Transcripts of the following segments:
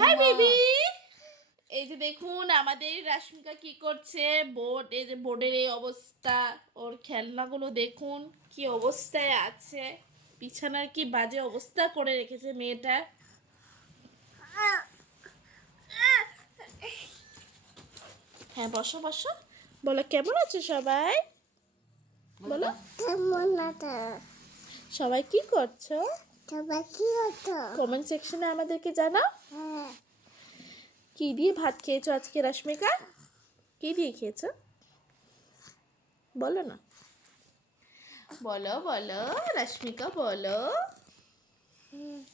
Hi baby. এই যে দেখুন আমাদের রাশ্মিকা কি করছে। বোর্ড, এই যে বোর্ডের এই অবস্থা, ওর খেলনাগুলো দেখুন কি অবস্থায় আছে। বিছানার কি বাজে অবস্থা করে রেখেছে মেয়েটা। হ্যাঁ বসো বসো, বলো কেমন আছো সবাই, বলো কেমন আছো? সবাই কি করছো, সবাই কি করছো? কমেন্ট সেকশনে আমাদেরকে জানাও। হ্যাঁ, কি দিয়ে ভাত খেয়েছো আজকে রাশ্মিকা, কি দিয়ে খেয়েছো বলো না, বলো বলো রাশ্মিকা বলো।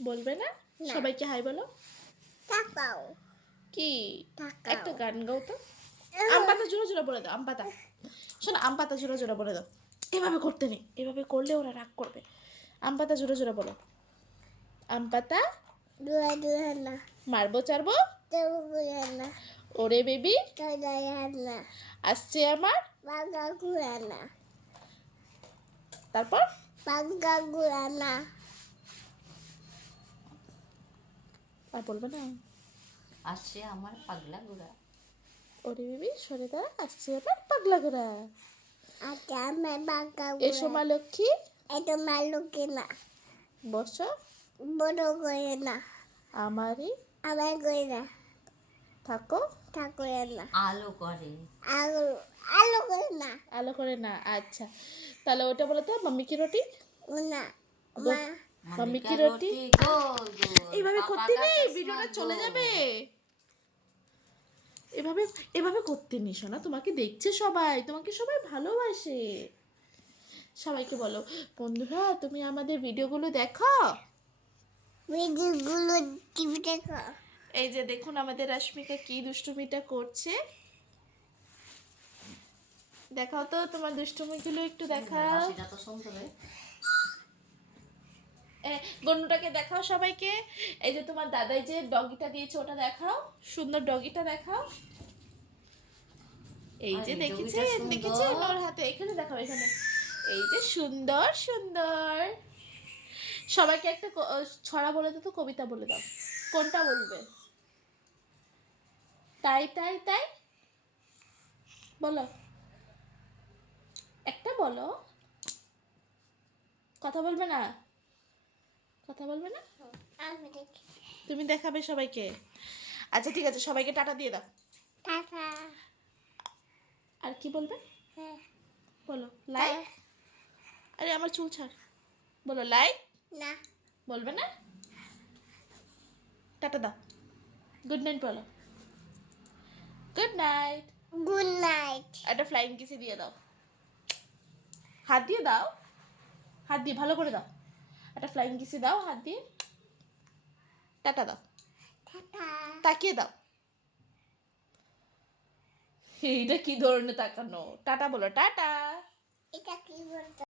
বলবে না? না। সবাইকে হাই বলো। তাকাও কি তাকাও। একটা গান গাও তো। আম পাতা জোরে জোরে বলে দাও, আম পাতা। শোনো, আম পাতা জোরে জোরে বলে দাও। এভাবে করতে নেই, এভাবে করলে ওরা রাগ করবে। আম পাতা জোরে জোরে বলো। আম পাতা দূরে দূরে না, মারবো চারবো, দূরে না, ওরে বেবি দূরে না, আসছে আমার। বাগা ঘুরে না, তারপর বাগা ঘুরে না। আর বলবে না। আসছে আমার পাগলা ঘোড়া। ওরে বেবি সরে দাঁড়া, আসছে আমার পাগলা ঘোড়া। আচ্ছা, আমি বাগা এসো ঘুরে। মা লক্ষ্মী, এটা মালুকে না, বসো বড় করে না, আমারই আমার করে না, থাকো। ঠাকুরে না, আলো করে। আলু আলু করে না, আলো করে না, আচ্ছা তাহলে ওটা বলো তো, মাম্মি কি রুটি। না, মা মাম্মি কি মালিকা রুটি। গোল গোল। এইভাবে পাপা করতে का নেই, चश्मा ভিডিওটা চলে गोल। যাবে। এভাবে এভাবে করতে নেই শোনা, তোমাকে দেখছে সবাই, তোমাকে সবাই ভালোবাসে। সবাইকে বলো বন্ধুরা তুমি আমাদের ভিডিওগুলো দেখো। ভিডিওগুলো টিভি দেখো। এই যে দেখুন আমাদের রাশ্মিকা কি দুষ্টুমিটা করছে, দেখাও তো তোমার দুষ্টুমিগুলো একটু দেখাও। বাসিটা তো সুন্দর রে। গন্ডুটাকে দেখাও সবাইকে। এই যে তোমার দাদাই যে ডগিটা দিয়েছে ওটা দেখাও, সুন্দর ডগিটা দেখাও। এই যে আরে, দেখেছেন ডগিটা সুন্দর। দেখেছেন ওর হাতে, এখানে দেখাও এখানে। এই যে সুন্দর সুন্দর। সবাইকে একটা ছড়া বলে দাও তো, কবিতা বলে দাও। কোনটা বলবে? তাই তাই তাই বলো, একটা বলো। কথা বলবে না, কথা বলবে না। আমি দেখি। তুমি দেখাবে সবাইকে। আচ্ছা ঠিক আছে, সবাইকে টাটা দিয়ে দাও। টাটা। আর কি বলবে হ্যাঁ। বলো? লাইক। আরে আমার চুল ছাড়, বলো লাইক। না। বলবে না? টাটা দাও, গুড নাইট বলো। Good night. Good night. একটা ফ্লাইং কিসি দিয়ে দাও, হাত দিয়ে দাও, হাত দিয়ে ভালো করে দাও। একটা ফ্লাইং কিসি দাও হাত দিয়ে। টাটা দাও, টাটা। তাকিয়ে দাও। এইটা কি ধরনের তাকানো? টাটা বলো, টাটা। এটা কি বলতো?